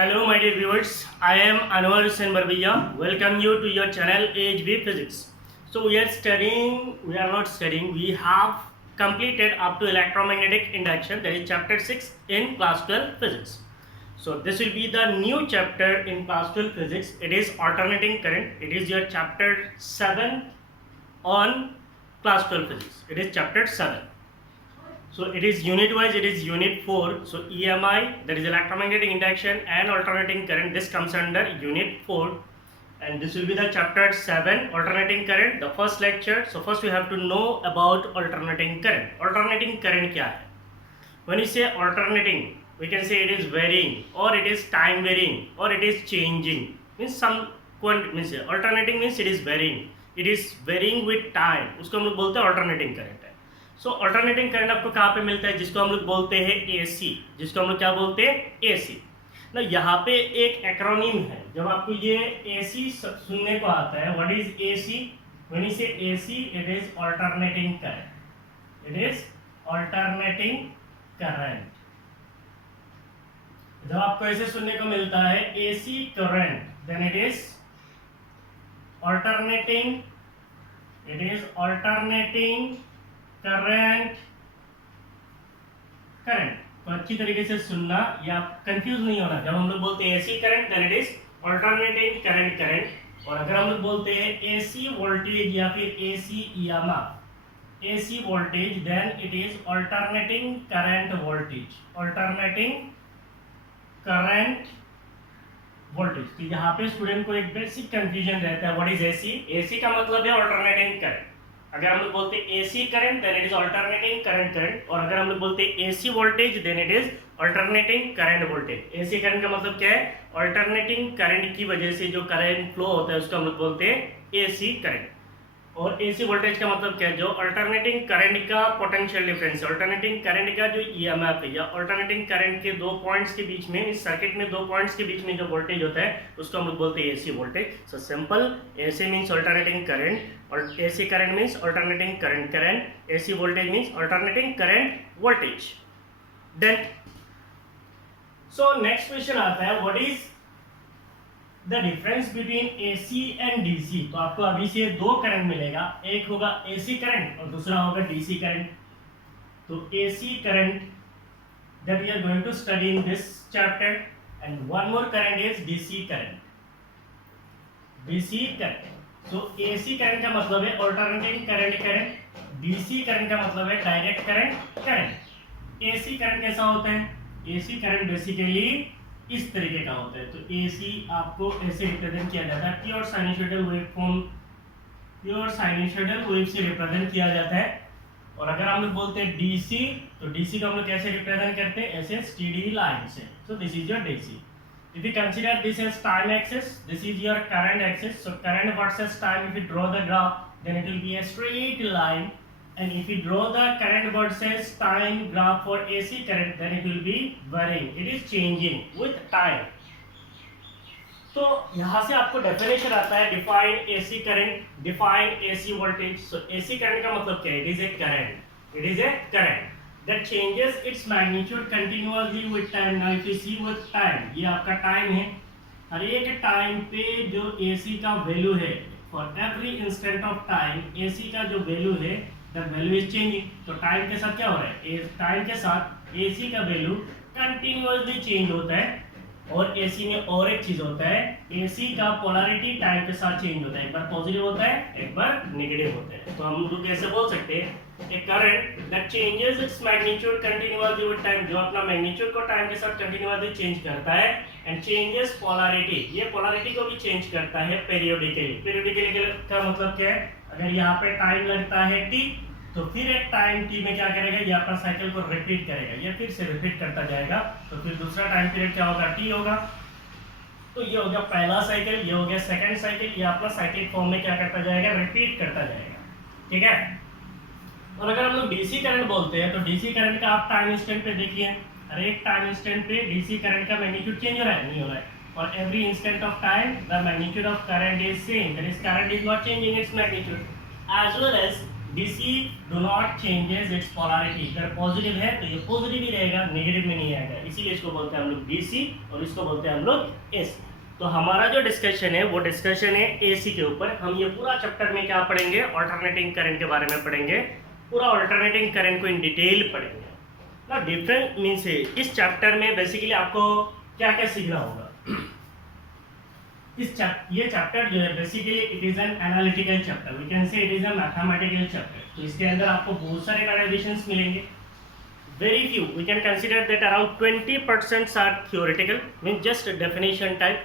Hello, my dear viewers. I am Anwar Hussain Barbia. Welcome you to your channel AHB Physics. So we are not studying, we have completed up to electromagnetic induction, that is chapter 6 in class 12 physics. So this will be the new chapter in class 12 physics. It is alternating current. It is your chapter 7 on class 12 physics. It is chapter 7. So it is unit wise, it is unit 4. So EMI, that is electromagnetic induction and alternating current, this comes under unit 4, and this will be the chapter 7 alternating current, the first lecture. So first we have to know about alternating current. Alternating current क्या है? When you say alternating, we can say it is varying, or it is time varying, or it is changing. Means some means alternating means it is varying with time. उसको हम लोग बोलते हैं alternating current है. सो alternating current आपको कहाँ पे मिलता है, जिसको हम लोग बोलते हैं एसी, जिसको हम लोग क्या बोलते हैं एसी ना. यहाँ पे एक एक्रोनिम है. जब आपको ये एसी सुनने को आता है, what is AC? When you say AC, it is alternating current. It is alternating current. जब आपको ऐसे सुनने को मिलता है AC current, then it is alternating current. तो अच्छी तरीके से सुनना या कंफ्यूज नहीं होना. जब हम लोग बोलते हैं AC current, then it is alternating current. और अगर हम लोग बोलते हैं एसी वोल्टेज या फिर AC EMF, AC voltage, then it is alternating current voltage. तो यहाँ पे स्टूडेंट को एक बेसिक कंफ्यूजन रहता है, व्हाट इज एसी? एसी का मतलब है अल्टरनेटिंग करंट. अगर हम लोग बोलते हैं AC current, then it is alternating current. और अगर हम लोग बोलते हैं AC voltage, then it is alternating current voltage. AC current का मतलब क्या है? अल्टरनेटिंग करंट की वजह से जो करंट फ्लो होता है उसको हम लोग बोलते हैं एसी करंट. और एसी वोल्टेज का मतलब क्या है? जो अल्टरनेटिंग करंट का पोटेंशियल डिफरेंस, अल्टरनेटिंग करंट का जो ईएमएफ है, या अल्टरनेटिंग करंट के दो पॉइंट्स के बीच में, इस सर्किट में दो पॉइंट्स के बीच में जो वोल्टेज होता है उसको हम लोग बोलते हैं AC voltage. So simple, AC means alternating current, और AC current means alternating current. AC voltage means alternating current voltage. Then so next question आता है, what is the difference between AC and DC. तो आपको अभी से दो current मिलेगा, एक होगा एसी करंट और दूसरा होगा डीसी करंट. तो AC current that we are going to study in this chapter, and one more current is DC current. So AC current का मतलब है अल्टरनेटिंग करंट. DC करंट का मतलब है डायरेक्ट करंट. AC करंट कैसा होता है? AC करंट बेसिकली इस तरीके का होता है. तो AC आपको ऐसे रिप्रेजेंट किया जाता है, प्योर साइनसॉइडल वेव से रिप्रेजेंट किया जाता है. और अगर हम लोग बोलते हैं डीसी, तो डीसी को हम लोग कैसे रिप्रेजेंट करते हैं? ऐसे स्टेडी लाइन से. So this is your DC. If you consider this as time axis, this is your current axis. So current versus time, if you draw the graph, then it will be a straight line. And if you draw the current versus time graph for AC current, then it will be varying. It is changing with time. तो यहाँ से आपको definition आता है, define AC current, define AC voltage. So AC current का मतलब क्या है? It is a current that changes its magnitude continuously with time. Now if you see with time, ये आपका टाइम है. हर एक टाइम पे जो AC का वैल्यू है, for every instant of time AC का जो वैल्यू है, द वैल्यू इज चेंजिंग. तो टाइम के साथ क्या हो रहा है? टाइम के साथ AC का वैल्यू कंटिन्यूअसली चेंज होता है. और AC में और एक चीज होता है, AC का पोलैरिटी टाइम के साथ चेंज होता है. एक बार पॉजिटिव होता है, एक बार नेगेटिव होता है. तो हम लोग कैसे बोल सकते हैं? A current that changes its magnitude continuously with time, जो अपना मैग्नीट्यूड को टाइम के साथ कंटिन्यूअसली चेंज करता है. एंड चेंजेस पोलैरिटी, ये पोलैरिटी को भी चेंज करता है पेरियोडिकली. का मतलब क्या है? अगर यहाँ पे टाइम लगता है t, तो फिर एक टाइम t में क्या करेगा? ये अपना साइकिल को रिपीट करेगा, ये फिर से रिपीट करता जाएगा. तो फिर दूसरा टाइम पीरियड क्या होगा? t होगा. तो ये हो गया पहला साइकिल, ये हो गया सेकंड साइकिल. ये अपना साइकिल फॉर्म में क्या करता जाएगा? रिपीट करता जाएगा. ठीक है. और अगर हम लोग डीसी करंट बोलते हैं, तो डीसी करंट का आप टाइम इंस्टेंट पे देखिए, हर एक टाइम इंस्टेंट पे डीसी करंट का मैग्नीट्यूड चेंज हो रहा है? नहीं हो रहा है. और every instant of time the magnitude of current is same, that is current is not changing its magnitude. as well as DC do not changes it's polarity, अगर पॉजिटिव है तो ये पॉजिटिव ही रहेगा, नेगेटिव में नहीं आएगा, इसीलिए इसको बोलते हैं हम लोग डीसी और इसको बोलते हैं हम लोग एसी। तो हमारा जो डिस्कशन है वो डिस्कशन है एसी के ऊपर। हम ये पूरा चैप्टर में क्या पढ़ेंगे, अल्टरनेटिंग करंट के बारे में पढ़ेंगे, पूरा अल्टरनेटिंग करंट को इन डिटेल पढ़ेंगे ना। डिफरेंट मीन्स है इस चैप्टर में बेसिकली आपको क्या क्या सीखना होगा। ये चैप्टर जो है basically it is an analytical chapter, we can say it is a mathematical chapter. तो इसके अंदर आपको बहुत सारे डेरिवेशंस मिलेंगे, very few we can consider that around 20% are theoretical, means just definition type,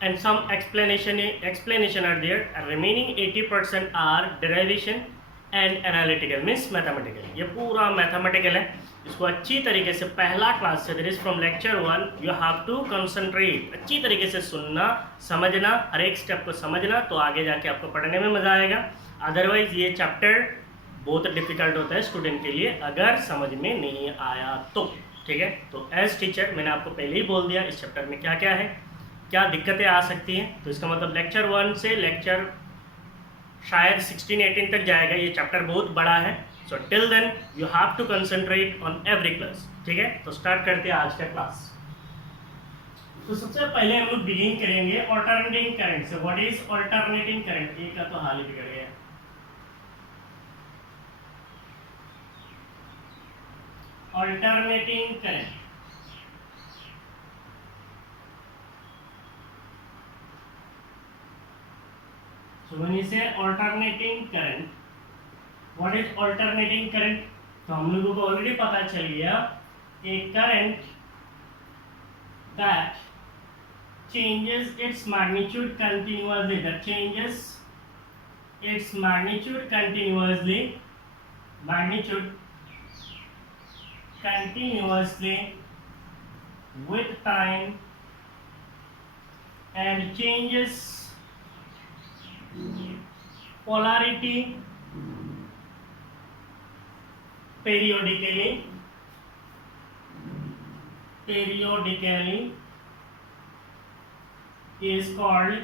and some explanation are there, and remaining 80% are derivation and analytical, means mathematical। ये पूरा mathematical है, इसको अच्छी तरीके से पहला क्लास से, that is from lecture 1 you have to concentrate, अच्छी तरीके से सुनना, समझना, हर एक स्टेप को समझना, तो आगे जाके आपको पढ़ने में मज़ा आएगा। अदरवाइज ये चैप्टर बहुत डिफिकल्ट होता है स्टूडेंट के लिए अगर समझ में नहीं आया तो, ठीक है। तो एज टीचर मैंने आपको पहले ही बोल दिया इस चैप्टर में क्या क्या है, क्या दिक्कतें आ सकती हैं। तो इसका मतलब लेक्चर 1 से लेक्चर शायद 16-18 तक जाएगा, ये चैप्टर बहुत बड़ा है। So till then you have to concentrate on every class, ठीक है। तो स्टार्ट करते हैं आज का क्लास। तो सबसे पहले हम लोग बिगिन करेंगे अल्टरनेटिंग करंट से। व्हाट इज अल्टरनेटिंग करंट, ये का तो हाल ही बिगड़ गया। Alternating current, so when you say alternating current, what is alternating current? तो हम लोगों को ऑलरेडी पता चल गया, a current that changes its magnitude continuously, that changes its magnitude continuously with time and changes polarity periodically is called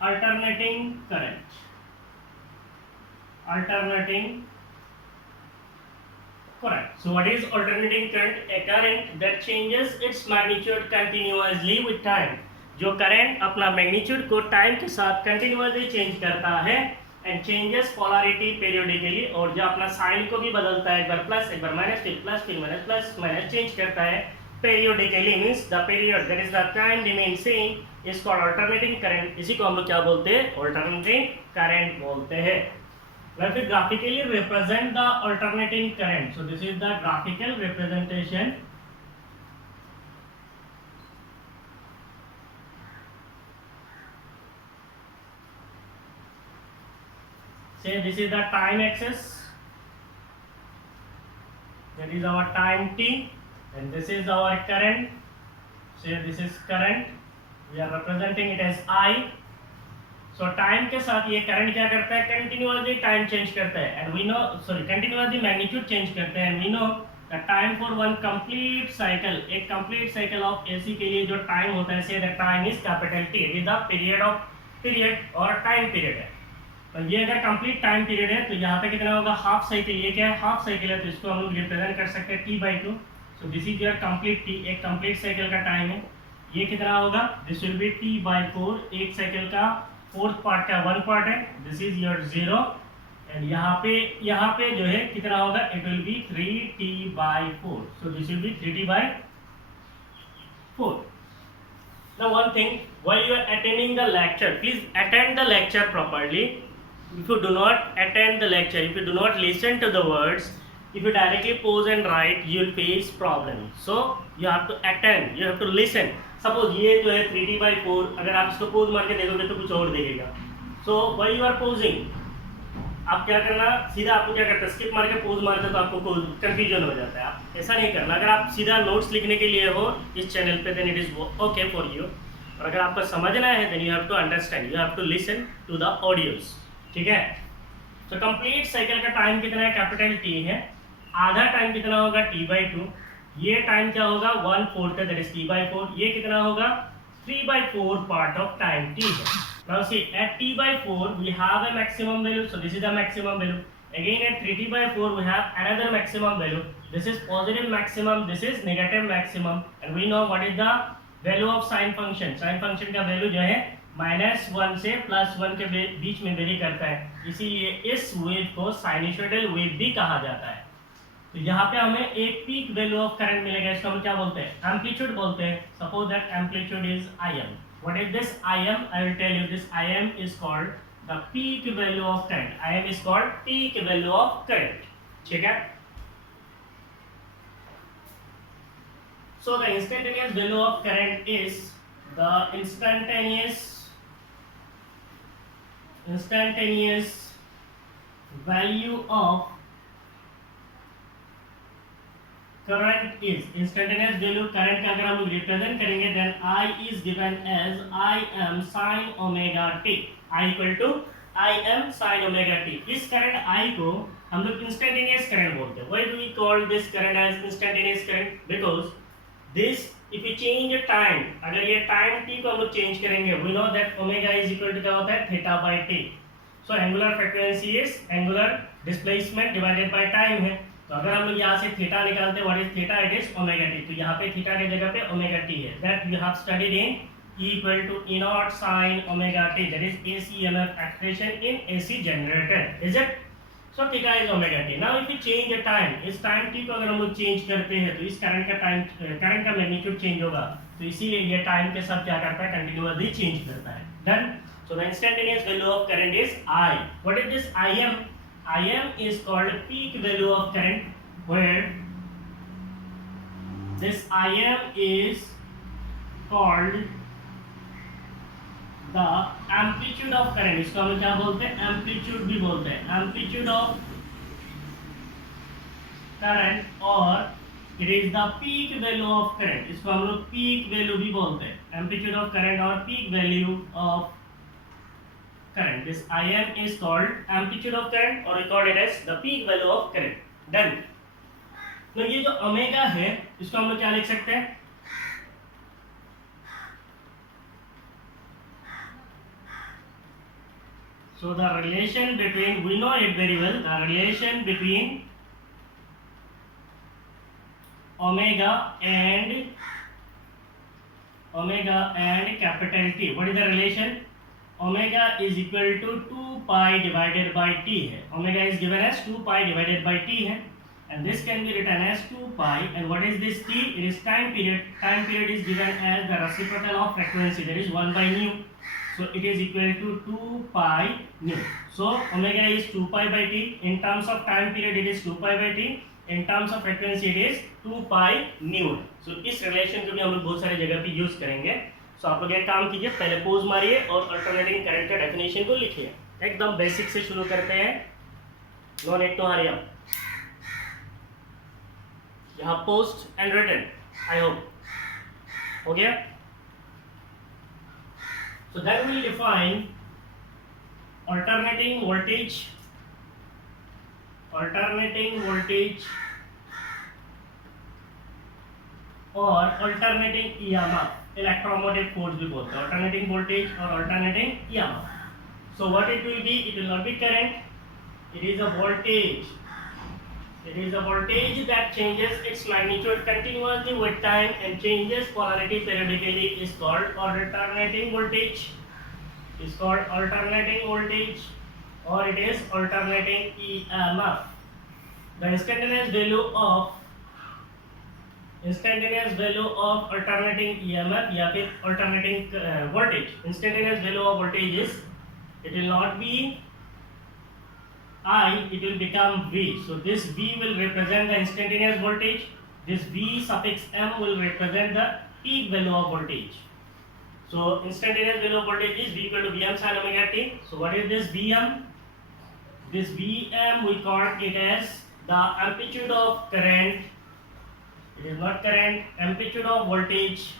alternating current. Correct. So what is alternating current? A current that changes its magnitude continuously with time, जो current अपना magnitude को time के साथ continuously change करता है, and changes polarity पेरियोडिकली, और जो अपना साइन को भी बदलता है, एक बार प्लस एक बार माइनस, फिर प्लस फिर माइनस, प्लस माइनस चेंज करता है periodically, means the period that is the time remain same is called alternating current. इसी को हम लोग क्या बोलते हैं, अल्टरनेटिंग करंट बोलते हैं। Let me graphically represent the alternating current. So this is the graphical representation. Say this is the time axis, that is our time t, and this is our current. Say this is current, we are representing it as I. So time के साथ ये current क्या करता है, continuously time change करता है, and we know continuously magnitude change करते हैं, and we know the time for one complete cycle, एक कंप्लीट साइकिल ऑफ एसी के लिए जो टाइम होता है, say the time is capital T, it is the period और टाइम पीरियड है। तो ये अगर कंप्लीट टाइम पीरियड है तो यहाँ पे कितना होगा, हाफ साइकिल। ये क्या है, हाफ साइकिल है, तो इसको हम लोग रिप्रेजेंट कर सकते हैं t/2। So this is your complete T, एक कंप्लीट साइकिल का टाइम है। ये कितना होगा, दिस विल बी t/4, एक साइकिल का फोर्थ पार्ट का 1 पार्ट है, दिस इज योर 0, एंड यहाँ पे जो है कितना होगा, it will B 3t/4। So this will B 3t/4। Now one thing, while you are attending the lecture, please attend the lecture properly. If you do not attend the lecture, if you do not listen to the words, if you directly pause and write, you will face problem. So you have to attend, you have to listen. Suppose ये जो है 3t/4, अगर आप इसको pose मार के देखोगे तो कुछ और देखेगा। So while you are pausing, आप क्या करना, सीधा आपको क्या करता है, स्किप मार के पोज मारते तो आपको कंफ्यूजन हो जाता है। आप ऐसा नहीं करना। अगर आप सीधा नोट्स लिखने के लिए हो इस चैनल पे, then it is okay for you, और अगर आपको समझना है then you have to understand, you have to listen to the audios, ठीक है। तो कंप्लीट साइकिल का टाइम कितना है, कैपिटल टी है। आधा टाइम कितना होगा, t/2। ये टाइम क्या होगा, 1/4 है, दैट इज t/4। ये कितना होगा, 3/4 पार्ट ऑफ टाइम t है। Now see, at t by 4 we have a maximum value, so this is the maximum value. Again at 3t by 4 we have another maximum value. This is positive maximum, this is negative maximum, and we know what is the value of sine function. Sine function का value जो है -1 से +1 के बीच में very करता है, इसीलिए इस वेव को साइनसॉइडल वेव भी कहा जाता है. तो यहाँ पे हमें एक पीक वैल्यू ऑफ करंट मिलेगा, इसको हम क्या बोलते हैं, एम्पलीट्यूड बोलते हैं. Suppose that amplitude is Im. What is this Im? I will tell you. This Im is called the peak value of current. Im is called peak value of current. ठीक है. So the instantaneous value of current is the instantaneous value of current is instantaneous value current का अगर हम लोग represent करेंगे then I is given as Im sin omega t. I equal to Im sin omega t. इस current I को हम लोग instantaneous current बोलते हैं. Why do we call this current as instantaneous current? Because this if we change the time, अगर ये time t को हम लोग change करेंगे, we know that omega is equal to क्या होता है theta by t. So angular frequency is angular displacement divided by time है. तो अगर हम लोग यहाँ से थीटा निकालते हैं, what is theta, it is omega T. तो यहाँ पे थीटा की जगह पे ओमेगा टी है. That we have studied in E equal to E naught sin omega t, that is AC EMF expression in AC generator, is it? So theta is omega t. Now if we change the time, इस time t को अगर हम लोग change करते हैं तो इस current का मैग्नीट्यूड चेंज होगा. तो इसीलिए ये टाइम के साथ क्या करता है, कंटिन्यूअसली चेंज करता है. Done. So the instantaneous value of current is I. What is this Im? Im is called peak value of current, where this Im is called the amplitude of current. इसको हम क्या बोलते हैं, amplitude भी बोलते हैं. Amplitude of current, और it is the peak value of current. इसको हम लोग peak value भी बोलते हैं. Amplitude of current और peak value of current. This Im is called amplitude of current or recorded as the peak value of current. Done. तो ये जो ओमेगा है इसको हम लोग क्या लिख सकते हैं, so the relation between, we know it very well, the relation between omega and capital T. What is the relation? Omega is equal to 2 pi divided by t है. Omega is given as 2 pi divided by t है, and this can be written as 2 pi. And what is this t? It is time period. Time period is given as the reciprocal of frequency, that is 1 by nu. So it is equal to 2 pi nu. So omega is 2 pi by t. In terms of time period it is 2 pi by t. In terms of frequency it is 2 pi nu. So इस relation को भी हम लोग बहुत सारे जगह पे use करेंगे. सो आप लोग एक काम कीजिए, पहले पोज मारिए और अल्टरनेटिंग करंट का डेफिनेशन को लिखिए. एकदम बेसिक से शुरू करते हैं, no need to hurry up. यहाँ post and written, I hope हो गया. So then we will define alternating voltage और अल्टरनेटिंग EMF. इलेक्ट्रोमोटिव फोर्स भी बोलते हैं, अल्टरनेटिंग वोल्टेज और alternating EMF. So what it will be? It will not be current. It is a voltage. It is a voltage that changes its magnitude continuously with time and changes polarity periodically. Is called alternating voltage. Is called alternating voltage, or it is alternating EMF. The instantaneous value of alternating EMF या फिर alternating voltage. Instantaneous value of voltage is, it will not be I, it will become V. So this V will represent the instantaneous voltage. This V suffix M will represent the peak value of voltage. So instantaneous value of voltage is V equal to Vm sin omega t. So what is this Vm? This Vm we call it as the amplitude of current. It is not current, amplitude of voltage,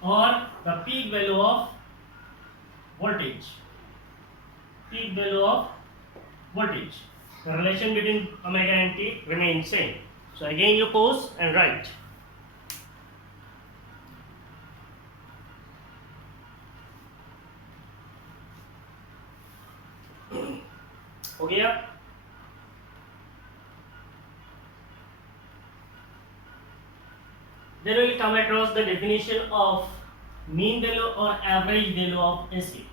or the peak value of voltage. Peak value of voltage. The relation between omega and t remains same. So again you pause and write. Then we will come across the definition of mean value or average value of AC.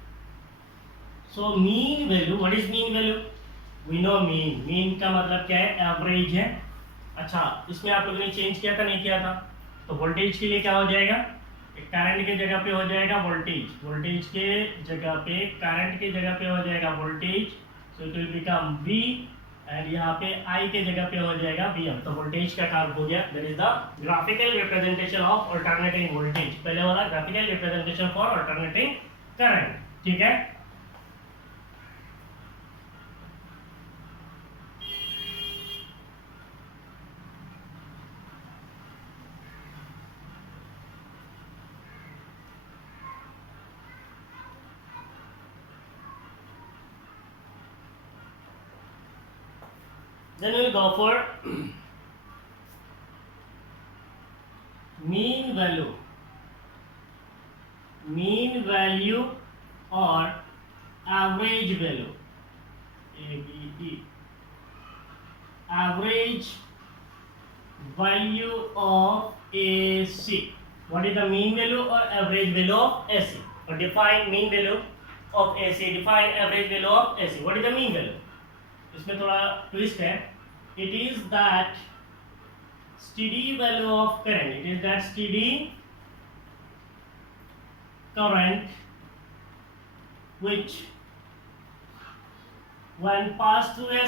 So mean value, what is mean value? We know mean. Mean का मतलब क्या है? Average है. अच्छा, इसमें आप लोगों ने चेंज किया था नहीं किया था? तो वोल्टेज के लिए क्या हो जाएगा? करंट के जगह पे हो जाएगा वोल्टेज. वोल्टेज के जगह पे करंट के जगह पे हो जाएगा voltage. So it will become V. And यहाँ पे I के जगह पे हो जाएगा Vm. तो वोल्टेज का काम हो गया. That is the graphical representation of alternating voltage. पहले वाला graphical representation for alternating current. ठीक है. Then we'll go for mean value or average value. AVE. Average value of AC. What is the mean value or average value of AC? Or define mean value of AC. Define average value of AC. What is the mean value? इसमें थोड़ा twist है. It is that steady value of current. It is that steady current which when passed through a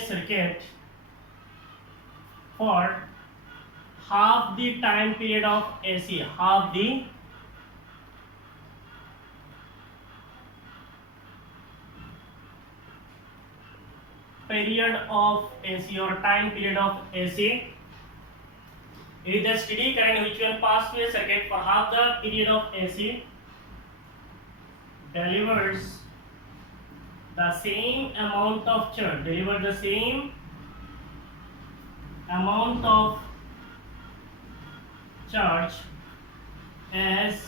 circuit, for half the time period of AC, half the period of AC or time period of AC. It is the steady current which will pass through a circuit for half the period of AC delivers the same amount of charge. As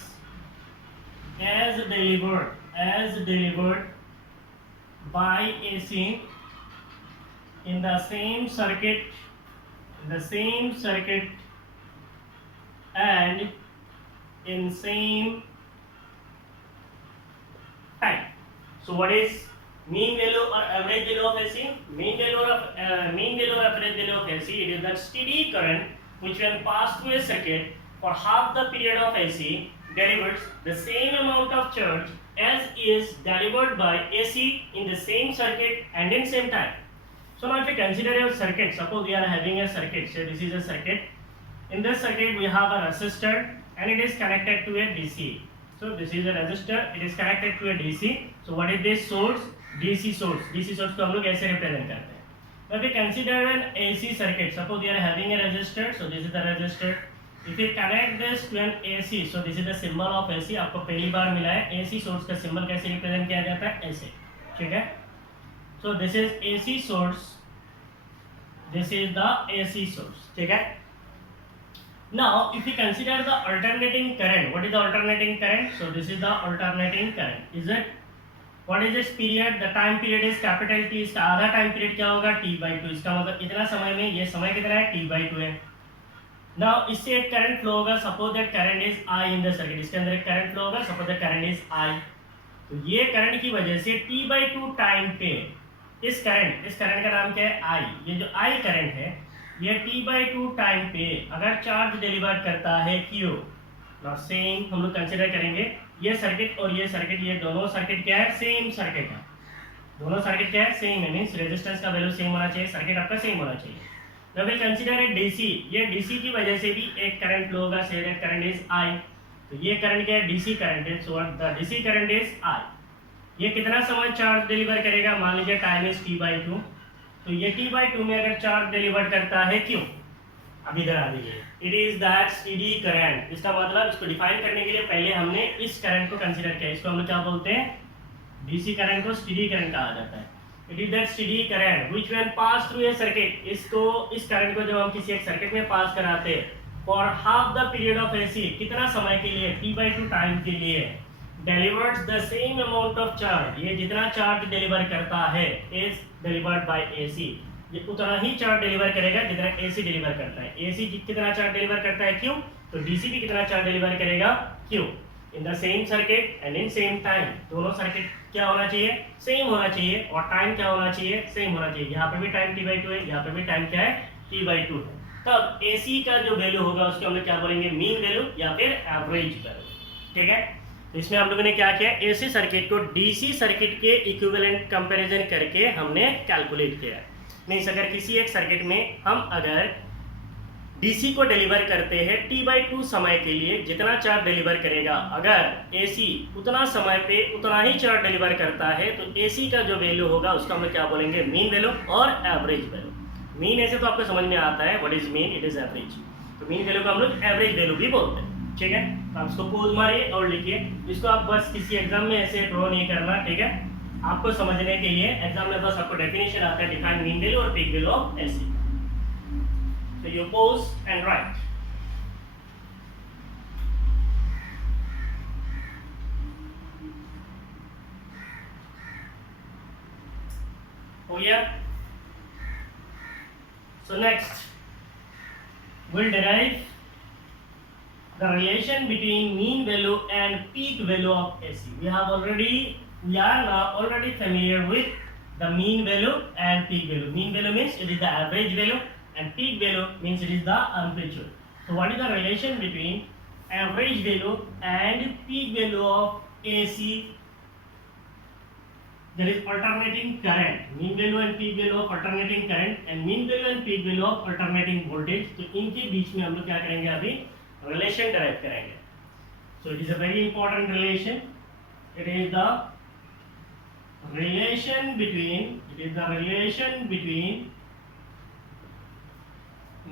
delivered by AC in the same circuit and in same time. So what is mean value or average value of AC? Mean value or average value of AC, it is that steady current which when passed through a circuit for half the period of AC delivers the same amount of charge as is delivered by AC in the same circuit and in same time. So now if you consider a circuit, suppose we are having a circuit. So this is a circuit. In this circuit we have a resistor and it is connected to a DC. So this is a resistor, it is connected to a DC. So what is this source? DC source. DC source को हम लोग ऐसे represent करते हैं. Now if we consider an AC circuit, suppose we are having a resistor. So this is the resistor. If we connect this to an AC, so this is the symbol of AC. आपको पहली बार मिला है. AC source का symbol कैसे represent किया जाता है? ऐसे. ठीक है? So this is AC source. This is the AC source. ठीक है? Now, if we consider the alternating current, what is the alternating current? So this is the alternating current. Is it? What is this period? The time period is capital T. इसका आधा time period क्या होगा? T/2. इसका मतलब इतना समय में ये समय कितना है? T/2 है. Now इससे एक current flow होगा. Suppose that current is I in the circuit. इसके अंदर एक current flow होगा. Suppose that current is I. तो ये current की वजह से T/2 time पे इस करंट का नाम क्या है? I. ये जो I करंट है ये T/2 टाइम पे अगर चार्ज डिलीवर करता है Q. नाउ सेम हम लोग कंसीडर करेंगे ये सर्किट और ये सर्किट, ये दोनों सर्किट क्या है? सेम सर्किट है. दोनों सर्किट क्या है? सेम है. मींस रेजिस्टेंस का वैल्यू सेम होना चाहिए, सर्किट आपका सेम होना चाहिए. Now will consider a DC. ये डीसी की वजह से भी एक करंट फ्लो होगा. Say that current is I. तो ये करंट क्या है? डीसी करंट है. So the DC current is I. ये कितना समय चार्ज डिलीवर करेगा? मान लीजिए टाइम इज T/2. तो ये T/2 में अगर चार्ज डिलीवर करता है क्यों? अब इधर आ जाइए. It is that steady current. इसका मतलब इसको डिफाइन करने के लिए पहले हमने इस करंट को कंसीडर किया. इसको हम लोग क्या बोलते हैं? डीसी करंट को स्टेडी करंट कहा जाता है. It is that steady current which when pass through a circuit. इस करंट को जब हम किसी एक सर्किट में पास कराते हैं for half the period of AC, कितना समय के लिए? T/2 टाइम के लिए. delivers the same amount of charge. ये जितना चार्ज डिलीवर करता है is delivered by AC. ये उतना ही चार्ज डिलीवर करेगा जितना एसी डिलीवर करता है। एसी कितना चार्ज डिलीवर करता है, क्यू, तो डीसी भी कितना चार्ज डिलीवर करेगा, Q. In the same circuit and in same time, दोनों सर्किट क्या होना चाहिए, सेम होना चाहिए, और टाइम क्या होना चाहिए, सेम होना चाहिए। यहाँ पे भी टाइम t/2 है, यहाँ पे भी टाइम क्या है, t/2 है। तब एसी का जो वैल्यू होगा उसको हम लोग क्या बोलेंगे, मीन वैल्यू या फिर एवरेज वैल्यू। ठीक है, तो इसमें हम लोगों ने क्या किया, एसी सर्किट को डीसी सर्किट के इक्विवेलेंट कंपैरिजन करके हमने कैलकुलेट किया है। मींस अगर किसी एक सर्किट में हम अगर डीसी को डिलीवर करते हैं t/2 समय के लिए, जितना चार्ज डिलीवर करेगा, अगर एसी उतना समय पे उतना ही चार्ज डिलीवर करता है, तो एसी का जो वैल्यू होगा उसका हम क्या बोलेंगे, मीन वैल्यू और एवरेज वैल्यू। मीन ऐसे तो आपको समझ में आता है, what is mean, it is average. तो मीन वैल्यू को हम लोग एवरेज वैल्यू भी बोलते हैं। ठीक है, तो आप इसको पोज मारिए और लिखिए। इसको आप बस किसी एग्जाम में ऐसे ड्रॉ नहीं करना, ठीक है, आपको समझने के लिए एग्जाम में बस आपको डेफिनेशन आता है, डिफाइन मीन वैल्यू और peak value of AC. So you pause and write. Oh yeah. So next, we'll derive the relation between mean value and peak value of AC. We are now already familiar with the mean value and peak value. Mean value means it is the average value, and peak value means it is the amplitude. So what is the relation between average value and peak value of AC? There is alternating current, mean value and peak value of alternating current, and mean value and peak value of alternating voltage. तो इनके बीच में हम लोग क्या करेंगे, अभी relation derive करेंगे. So it is a very important relation. It is the relation between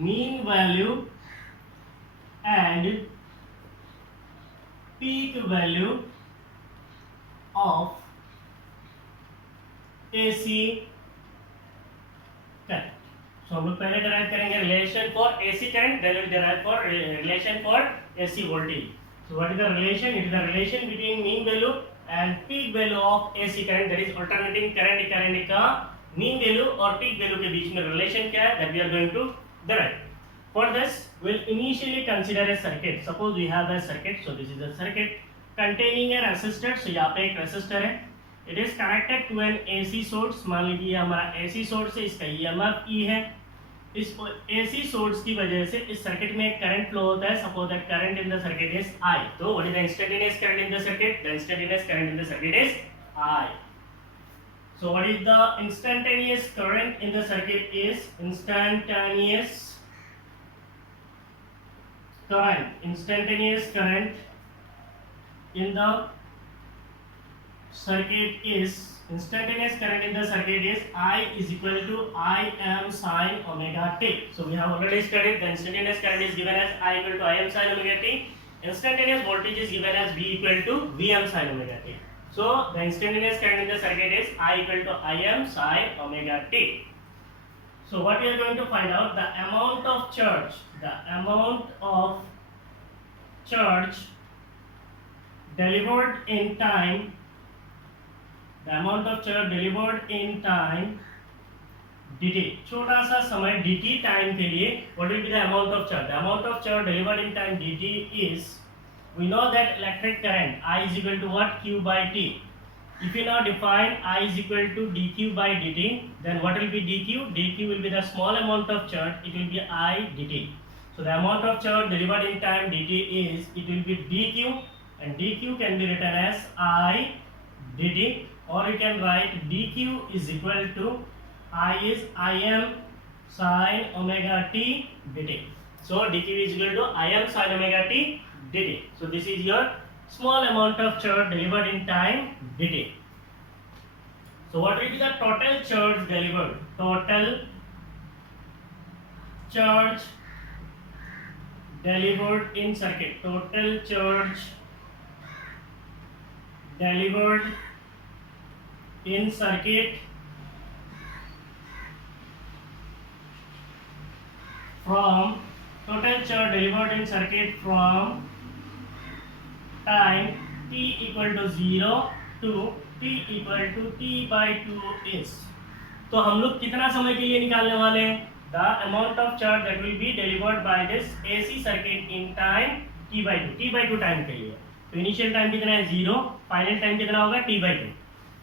mean value and peak value of AC current. So हम लोग पहले derive करेंगे relation for AC current, then we will derive for relation for AC voltage. So what is the relation? It is the relation between mean value and peak value of AC current, that is alternating current का mean value और peak value के बीच में relation क्या है, that we are going to derive. For this, we'll initially consider a circuit. Suppose we have a circuit. So this is a circuit containing a resistor. So यहाँ पे एक resistor है. It is connected to an AC source. मान लीजिए हमारा AC source है, इसका EMF E है. इस AC source की वजह से इस सर्किट में करंट फ्लो होता है. Suppose that current in the circuit is I. तो what is the instantaneous current in the circuit? The instantaneous current in the circuit is I. So what is the instantaneous current in the circuit? Is instantaneous current in the circuit is I is equal to Im sin omega t. So we have already studied the instantaneous current is given as I equal to Im sin omega t. Instantaneous voltage is given as V equal to Vm sin omega t. So the instantaneous current in the circuit is I equal to Im sin omega t. So what we are going to find out, the amount of charge delivered in time, dt. छोटा सा समय dt time के लिए, what will be the amount of charge? The amount of charge delivered in time dt is, we know that electric current I is equal to what, q by t. If you now define I is equal to dq by dt, then what will be dq? Dq will be the small amount of charge, it will be I dt. So the amount of charge delivered in time dt is, it will be dq, and dq can be written as I dt, or you can write dq is equal to I is Im sin omega t dt. So dq is equal to Im sin omega t dt. So this is your small amount of charge delivered in time dt. So what will be the total charge delivered? Total charge delivered in circuit. Total charge delivered in circuit from time t equal to 0 to t equal to t by 2 is. तो हम लोग कितना समय के लिए निकालने वाले हैं? The amount of charge that will be delivered by this AC circuit in time t/2 time के लिए। तो इनिशियल टाइम कितना है 0, फाइनल टाइम कितना होगा t/2।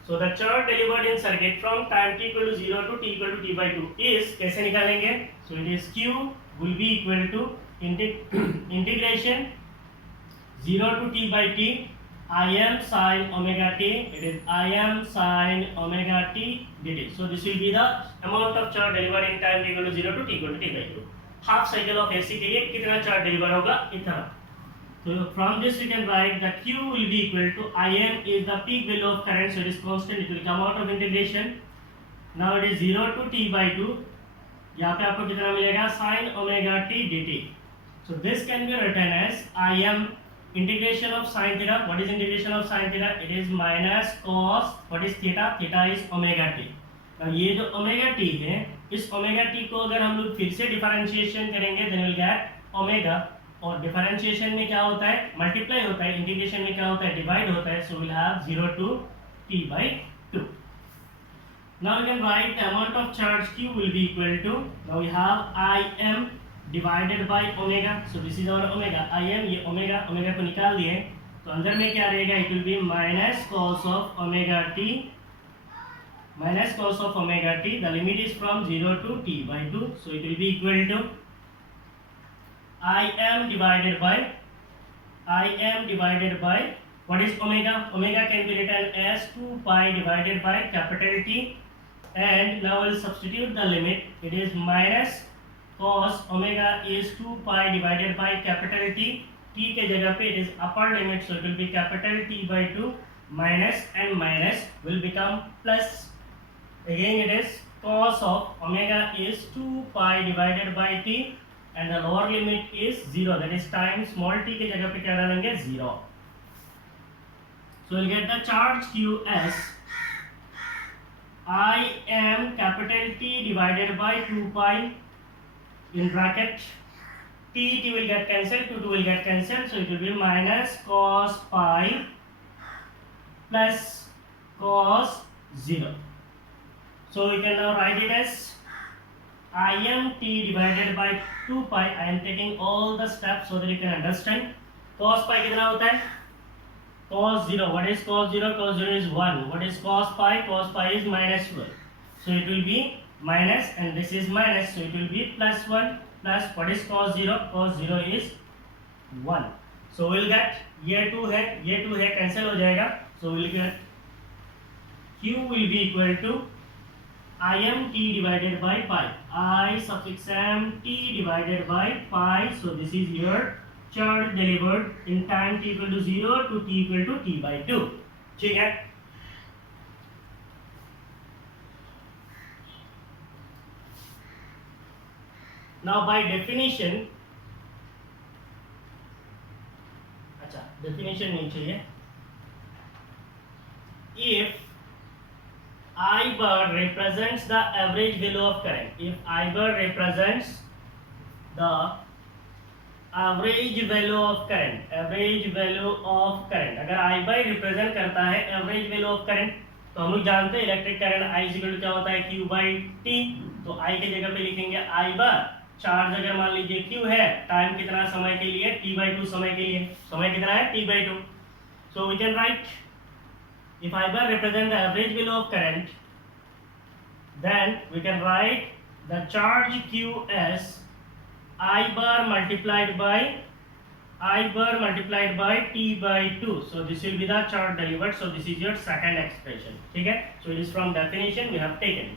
So the charge delivered in circuit from time t = 0 to t = t/2 is, कैसे निकालेंगे? So it is q will be equal to integration 0 to t/t Im sin omega t, it is Im sin omega t dt. So this will be the amount of charge delivered in time t = 0 to t = t/2. Half cycle of AC के लिए कितना charge deliver होगा? इतना। So from this we can write that Q will be equal to Im is the peak value of current, so it is constant, it will come out of integration. Now it is 0 to t/2, यहाँ पे आपको कितना मिलेगा? sin omega t dt. So this can be written as Im integration of sin theta. What is integration of sin theta? It is minus cos, what is theta? Theta is omega t. Now ये जो omega t है, इस omega t को अगर हम लोग फिर से डिफरेंशिएशन करेंगे then we'll get omega, और डिफरेंशिएशन में क्या होता है? मल्टीप्लाई होता है, इंटीग्रेशन में क्या होता है? डिवाइड होता है। So we'll have 0 to t/2. Now we can write the amount of charge Q will be equal to, now we have Im divided by omega. So this is our omega. Im, ये omega को निकाल दिए, तो अंदर में क्या रहेगा? It will be minus cos of omega t, minus cos of omega t. The limit is from 0 to t/2. So it will be equal to Im divided by what is omega? Omega can be written as 2 pi divided by capital T, and now we'll substitute the limit. It is minus cos omega is 2 pi divided by capital T. T के जगह पे it is upper limit, so it will be capital T/2 minus and minus will become plus. Again it is cos of omega is 2 pi divided by T, and the lower limit is 0, that is time small t के जगह पे क्या डालेंगे? 0. So we'll get the charge Q as Im capital T divided by 2 pi in bracket t will get cancelled, 2 will get cancelled, so it will be minus cos pi plus cos 0. So we can now write it as Im t divided by 2 pi. I am taking all the steps so that you can understand. Cos pi कितना होता है? Cos 0. What is cos 0? Cos 0 is 1. What is cos pi? Cos pi is minus 1. So it will be minus, and this is minus, so it will be plus 1 plus what is cos 0? Cos 0 is 1. So we'll get ये 2 है cancel हो जाएगा, so we'll get Q will be equal to Im t divided by pi, I suffix m t divided by pi. So this is your charge delivered in time t = 0 to t = t/2. ठीक है? Now by definition, अच्छा definition नहीं चाहिए. If I bar represents the average value of current, if I bar represents the average value of current, अगर I bar represent करता है average value of current, तो हम लोग जानते हैं इलेक्ट्रिक करंट I = क्या होता है? Q/T. तो I के जगह पे लिखेंगे I bar. चार्ज अगर मान लीजिए Q है, टाइम कितना समय के लिए? t/2 समय के लिए. समय कितना है? t/2. So we can write, if I bar represent the average value of current, then we can write the charge Q as I bar multiplied by t/2. So this will be the charge delivered. So this is your second expression. ठीक है? So it is from definition we have taken.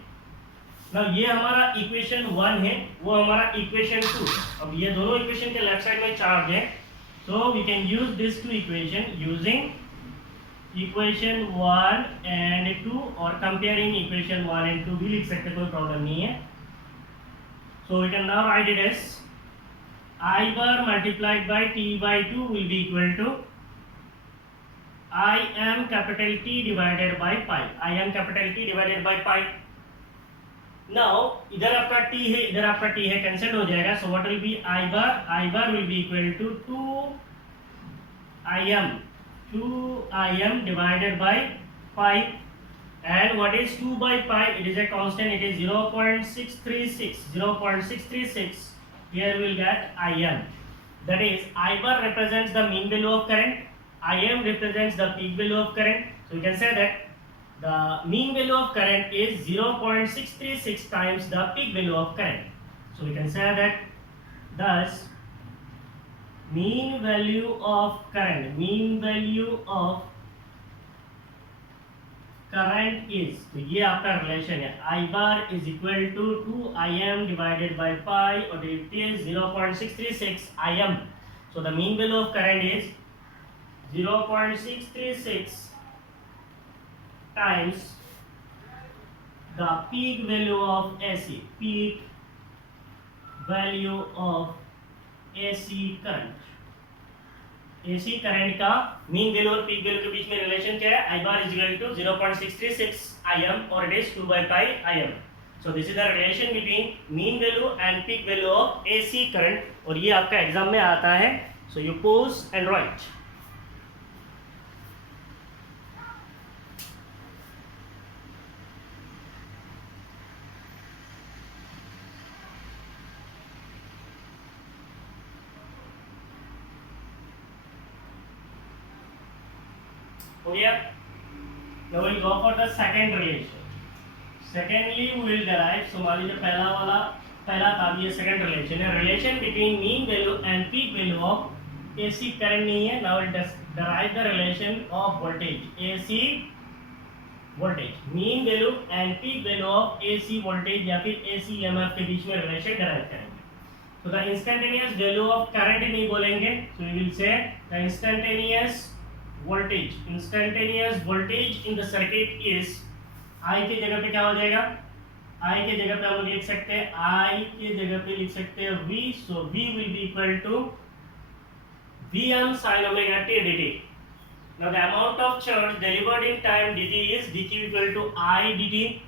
Now ये हमारा equation 1 है, वो हमारा equation 2. अब ये दोनों इक्वेशन के लेफ्ट साइड में चार्ज है, so we can use this two equation using equation 1 and 2, और comparing equation 1 and 2 भी लिख सकते, कोई प्रॉब्लम नहीं है. So we can now write it as I bar multiplied by t/2 will be equal to Im capital T divided by pi. Im capital T divided by pi. Now इधर आपका t है, इधर आपका t है, cancel हो जाएगा. So what will be I bar will be equal to 2 Im divided by pi. And what is 2 by pi? It is a constant. It is 0.636. 0.636. Here we will get Im. That is, I bar represents the mean value of current. Im represents the peak value of current. So we can say that the mean value of current is 0.636 times the peak value of current. So we can say that thus mean value of current is, तो ये आपका relation है, I bar is equal to 2Im divided by pi, और it is 0.636 Im. So the mean value of current is 0.636 times the peak value of AC, peak value of AC current. AC current का mean value और peak value के बीच में relation क्या है? I bar is equal to 0.636 Im, or it is 2 by pi Im. So this is the relation between mean value and peak value of AC current, और ये आपका exam में आता है. So you pause and write. हो गया? Now we'll go for the second relation. Secondly we will derive, so मान लीजिए पहला था, ये second relation है, relation between mean value and peak value of AC current नहीं है. Now we'll derive the relation of voltage, AC voltage, mean value and peak value of AC voltage या फिर AC EMF के बीच में relation derive करेंगे. So the instantaneous value of current नहीं बोलेंगे, so we will say the instantaneous voltage in the circuit is, I के जगह पे क्या हो जाएगा? I के जगह पे हम लोग लिख सकते हैं, I के जगह पे लिख सकते हैं V, so V will be equal to Vm sin omega t dt. Now the amount of charge delivered in time dt is dq equal to I dt,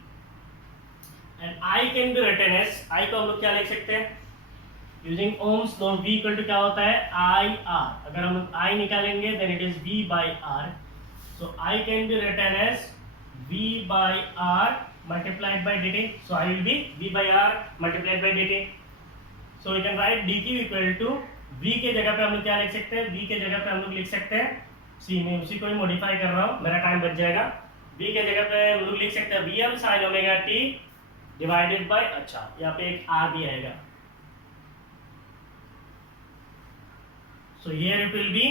and I can be written as, I को हम लोग क्या लिख सकते हैं? Using Ohm's law, V equal to क्या होता है? IR. अगर हम I निकालेंगे then it is V by R. So I can be written as V by R multiplied by dt. So I will be V by R multiplied by dt. So we can write dq equal to V के जगह पे हम लोग क्या लिख सकते हैं? V के जगह पे हम लोग लिख सकते हैं C, मैं उसी को ही मॉडिफाई कर रहा हूँ, मेरा टाइम बच जाएगा. V के जगह पे हम लोग लिख सकते हैं Vm sin omega t divided by, अच्छा यहाँ पे एक R भी आएगा. So here it will be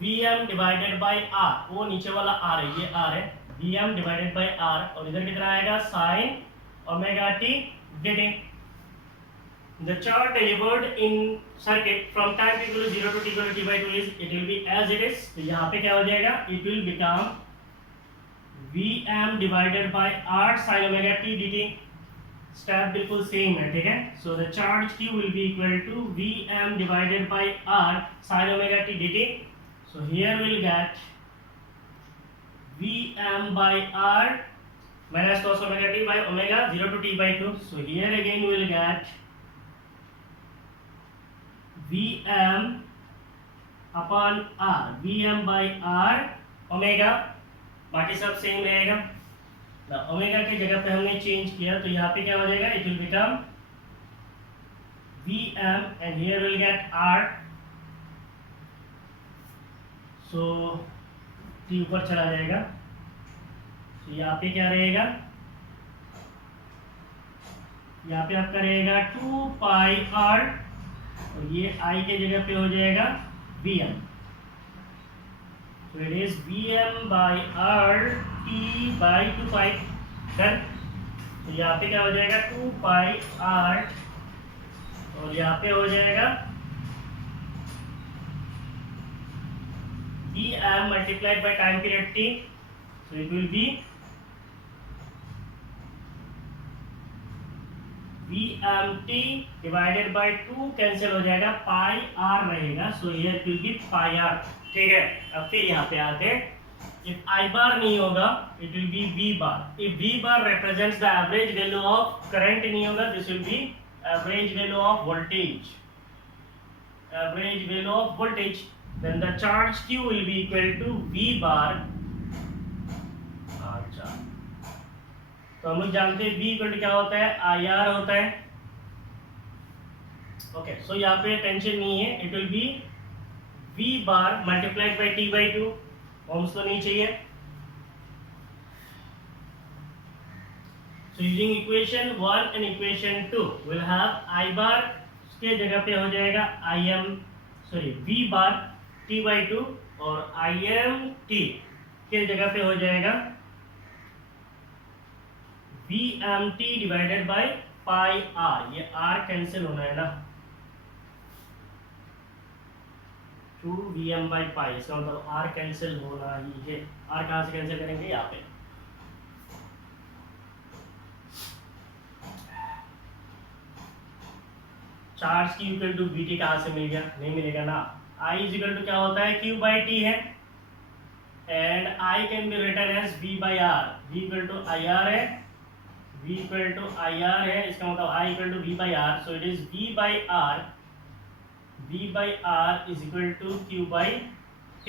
Vm divided by R. वो नीचे वाला R है, ये R है, Vm divided by R, और इधर कितना आएगा? sin omega t dt. The charge delivered in circuit from time t equal to 0 to t equal to t by 2 is, it will be as it is. तो यहाँ पे क्या हो जाएगा? It will become Vm divided by R sin omega t dt. Step बिल्कुल same है, ठीक है. So the charge Q will be equal to Vm divided by R sin omega t dt. So here will get Vm by R minus cos omega t by omega 0 to t by 2. So here again we will get Vm upon R, Vm by R omega, बाकी सब same रहेगा. Omega की जगह पे हमने change किया, तो यहाँ पे क्या हो जाएगा? It will become Vm and here will gate R. So t ऊपर चला जाएगा, तो यहाँ पे क्या रहेगा? यहाँ पे आपका रहेगा 2 पाई R, और ये I के जगह पे हो जाएगा Vm. So it is Vm by R t by 2 pi. Done. तो यहाँ पे क्या हो जाएगा? 2 pi R, और यहाँ पे हो जाएगा Vm multiplied by time period t. So it will be Vmt divided by 2 cancel हो जाएगा, पाई R रहेगा. So here it will be pi R. ठीक है. अब फिर यहाँ पे आते हैं, if I bar नहीं होगा, it will be V bar. If V bar represents the average value of current नहीं होगा, this will be average value of voltage. Average value of voltage. Then the charge Q will be equal to V bar तो हम लोग जानते हैं V equal to क्या होता है, IR होता है। ओके, सो यहाँ पे टेंशन नहीं है, it will be V bar multiplied by T/2, ohms तो नहीं चाहिए। So using equation 1 and equation 2 we'll have I bar के जगह पे हो जाएगा V bar T/2 और T के जगह पे हो जाएगा VMT divided by pi R। ये R कैंसिल होना है ना, 2VM बाई पाई, इसका मतलब R कैंसिल होना ही है। R कहाँ से कैंसिल करेंगे, यहाँ पे। Charge Q equal to VT कहाँ से मिल गया, नहीं मिलेगा ना। I इज इक्वल टू क्या होता है, Q बाई T है, and I can be written as V by R। V equal to IR है, V इक्वल टू IR है, इसका मतलब I equal to V by R। So it is V by R, V by R is equal to Q by T,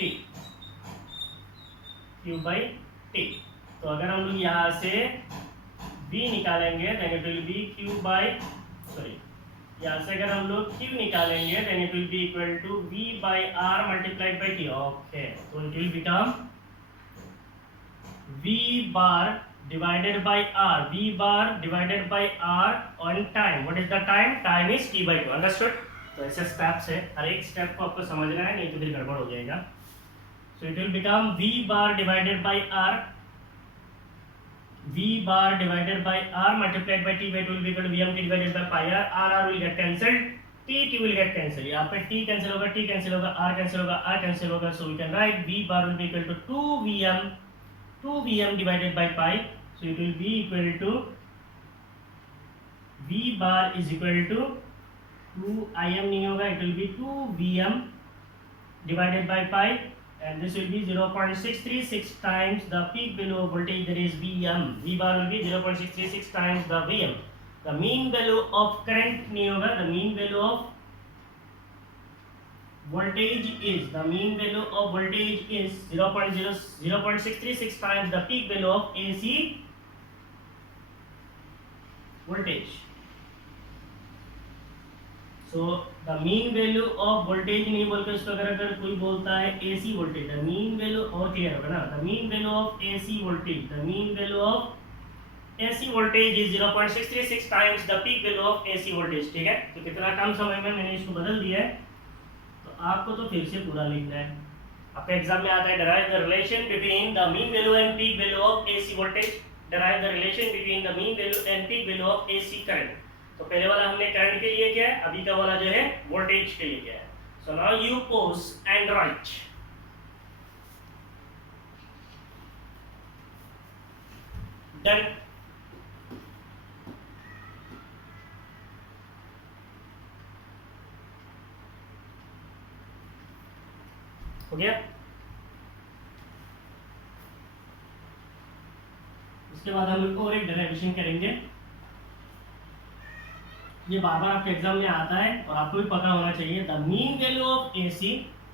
Q by T। तो अगर हम लोग यहाँ से V निकालेंगे then it will be Q by यहाँ से अगर हम लोग Q निकालेंगे then it will be equal to V by R multiplied by T। Okay, तो it will become V bar divided by R, V bar divided by R on time. What is the time, time is T/2। Understood. तो ऐसे steps है, हर एक step को आपको समझना है, नहीं तो फिर गड़बड़ हो जाएगा। सो it will become V bar divided by R, V bar divided by R multiplied by T/2 will be equal to VMT divided by pi R। R will get cancelled, T will get cancelled। यहाँ पे T cancel होगा, T cancel होगा, R cancel होगा, R cancel होगा। So we can write V bar will be equal to 2VM divided by pi। So it will be equal to V bar is equal to 2IM नहीं होगा, it will be 2VM divided by pi, and this will be 0.636 times the peak value of voltage, that is VM। V bar will be 0.636 times the VM। The mean value of current नहीं होगा, the mean value of voltage is 0.636 times the peak value of AC voltage। So the mean value of voltage नहीं बोल के उसको अगर कोई बोलता है AC voltage, the mean value और क्लियर होगा ना, the mean value of AC voltage, the mean value of AC voltage is 0.636 times the peak value of AC voltage। ठीक है, तो कितना कम समय में मैंने इसको बदल दिया है, तो आपको तो फिर से पूरा लिखना है। आपके एग्जाम में आता है derive the relation between the mean value and peak value of AC voltage, derive the relation between the mean value and peak value of AC current। तो पहले वाला हमने करंट के लिए किया है, अभी का वाला जो है वोल्टेज के लिए किया है। So now you pose and right. Done. हो गया। इसके बाद हम लोग और एक डेरिवेशन करेंगे, ये बार बार आपके एग्जाम में आता है और आपको भी पता होना चाहिए। The mean value of AC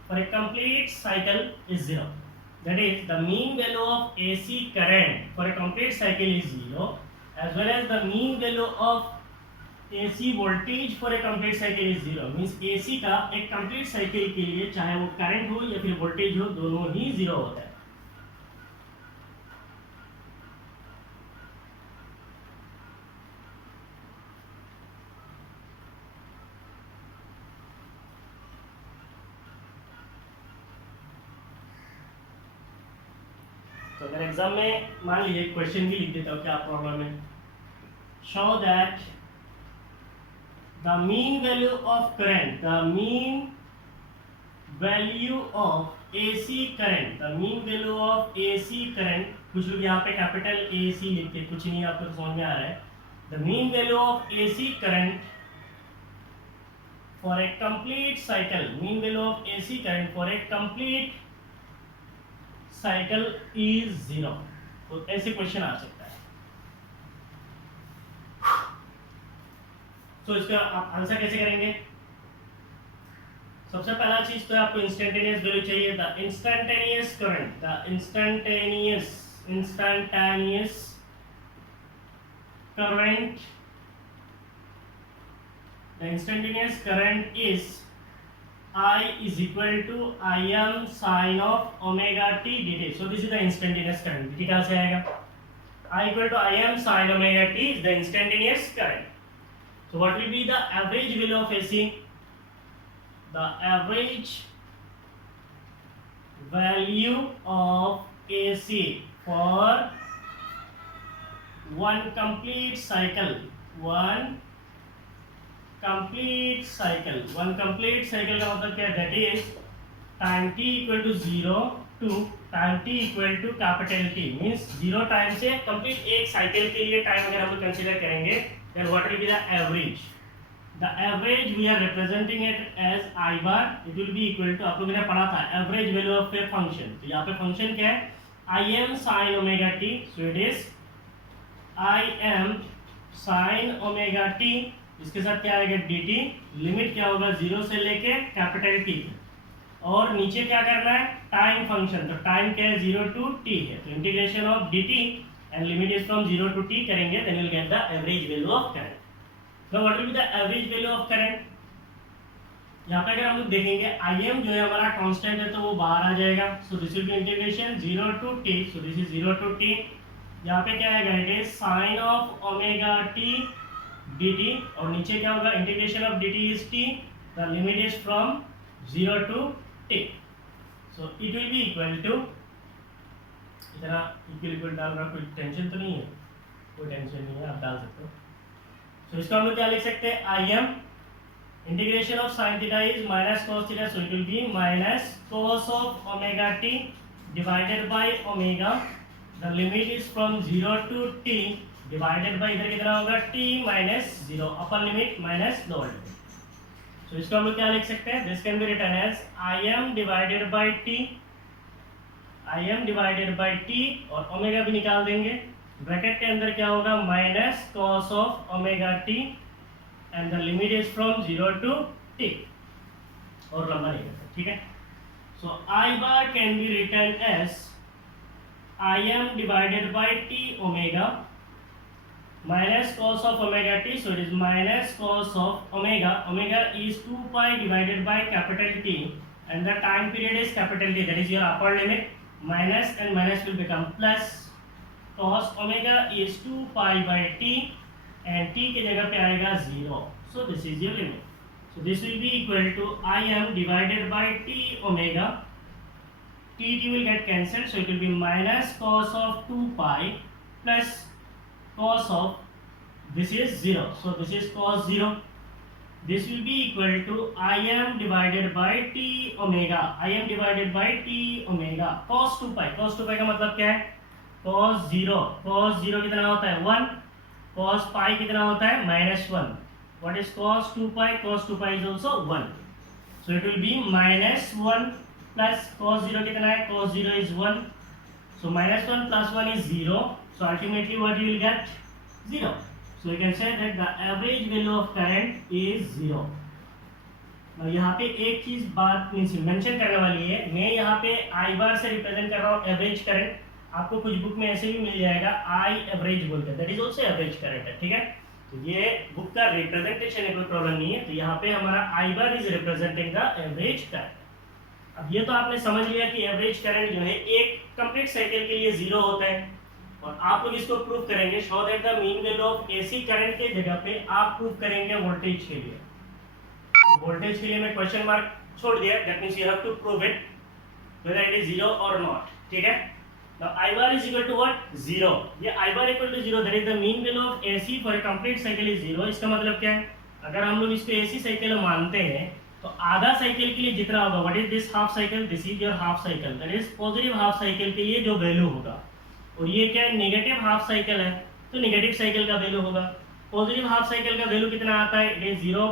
for a complete cycle is 0। That is the mean value of AC current for a complete cycle is 0, as well as the mean value of AC voltage for a complete cycle is 0। Means AC का एक complete cycle के लिए चाहे वो current हो या फिर voltage हो, दोनों ही 0 होता है। तो अगर एग्जाम में मान लीजिए क्वेश्चन भी लिख देता हूँ, क्या प्रॉब्लम है, show that the mean value of current, the mean value of AC current, the mean value of AC current, कुछ लोग यहाँ पे कैपिटल AC लिख के, कुछ नहीं आपको तो समझ में आ रहा है। The mean value of AC current for a complete cycle, mean value of AC current for a complete cycle is 0। तो ऐसे क्वेश्चन आ सकता है। तो इसका आप आंसर कैसे करेंगे? सबसे पहला चीज तो आपको इंस्टेंटेनियस वैल्यू चाहिए। The instantaneous current, the instantaneous current, the instantaneous current is I is equal to Im sin of omega t dt. So this is the instantaneous current. dt कहाँ से आएगा? I equal to Im sin omega t is the instantaneous current. So what will be the average value of AC? The average value of AC for one complete cycle का मतलब क्या है? That is time t equal to 0 to time t equal to capital T, means 0 time से complete एक cycle के लिए time अगर हम लोग कंसीडर करेंगे, then what will be the average? The average we are representing it as I bar. It will be equal to, आप लोगों ने पढ़ा था average value of a function. तो यहाँ पे function क्या है? Im sin omega t. So it is Im sin omega t. इसके साथ क्या आएगा? dt. लिमिट क्या होगा? 0 से लेके कैपिटल T, और नीचे क्या करना है? Time function. तो टाइम क्या है? 0 to t है, तो integration of dt and limit is from 0 to t करेंगे, then will get the average value of current. Now what will be the average value of current? यहाँ पे अगर हम लोग देखेंगे Im जो है हमारा कांस्टेंट है, तो वो बाहर आ जाएगा. So this will be integration 0 to t. So this is 0 to t. यहाँ पे क्या आएगा? It is sine of omega t dt, और नीचे क्या होगा? Integration of dt is t. The limit is from 0 to t. So it will be equal to, इतना equal डाल रहा, कोई टेंशन तो नहीं है? कोई टेंशन नहीं है, आप डाल सकते हो. सो इसको हम लोग क्या लिख सकते हैं? Im integration of sin theta is minus cos theta, so it will be minus cos of omega t divided by omega. The limit is from 0 to t divided by, इधर कितना होगा? t minus 0, upper limit minus lower limit. तो इसको हम लोग क्या लिख सकते हैं? This can be written as Im divided by t, Im divided by t, और ओमेगा भी निकाल देंगे. ब्रैकेट के अंदर क्या होगा? Minus cos of omega t, and the limit is from 0 to t, और लंबा नहीं करता. ठीक है. So I bar can be written as Im divided by t omega minus cos of omega t. So it is minus cos of omega. Omega is 2 pi divided by capital T, and the time period is capital T, that is your upper limit. Minus and minus will become plus. Cos omega is 2 pi by t, and t की जगह पे आएगा 0. So this is your limit. So this will be equal to Im divided by t omega. T will get cancelled, so it will be minus cos of 2 pi plus cos of, this is 0, so this is cos 0. This will be equal to Im divided by t omega. Im divided by t omega cos 2 pi. Cos 2 pi का मतलब क्या है? cos 0. cos 0 कितना होता है? 1. cos pi कितना होता है? -1. What is cos 2 pi? Cos 2 pi is also 1. So it will be -1 plus cos 0 कितना है? cos 0 is 1. So -1 plus 1 is 0. So ultimately what you will get? 0. So you can say that the average value of current is 0. Now यहाँ पे एक चीज बात mention करने वाली है. मैं यहाँ पे I बार से रिप्रेजेंट कर रहा हूँ एवरेज करंट. आपको कुछ बुक में ऐसे भी मिल जाएगा I एवरेज बोलकर, that is also average current है. ठीक है. तो ये बुक का रिप्रेजेंटेशन है, कोई प्रॉब्लम नहीं है. तो यहाँ पे हमारा I bar is representing the average current. अब ये तो आपने समझ लिया कि एवरेज करंट जो है एक कंप्लीट साइकिल के लिए 0 होता है, और आप लोग इसको प्रूव करेंगे. Show that the mean value of AC current के जगह पे आप प्रूव करेंगे वोल्टेज के लिए. तो वोल्टेज के लिए मैं क्वेश्चन मार्क छोड़ दिया, that means you have to prove it whether it is 0 or not. ठीक है. Now I bar is equal to what? 0. ये I bar equal to 0, that is the mean value of AC for a complete cycle is 0. इसका मतलब क्या है? अगर हम लोग इसको AC साइकिल मानते हैं, तो आधा साइकिल के लिए जितना होगा, what is this half cycle? This is your half cycle, that is positive half cycle के लिए जो वैल्यू होगा. और ये क्या है? नेगेटिव हाफ साइकिल है, तो नेगेटिव साइकिल का वैल्यू होगा. पॉजिटिव हाफ साइकिल का वैल्यू कितना आता है? It is 0.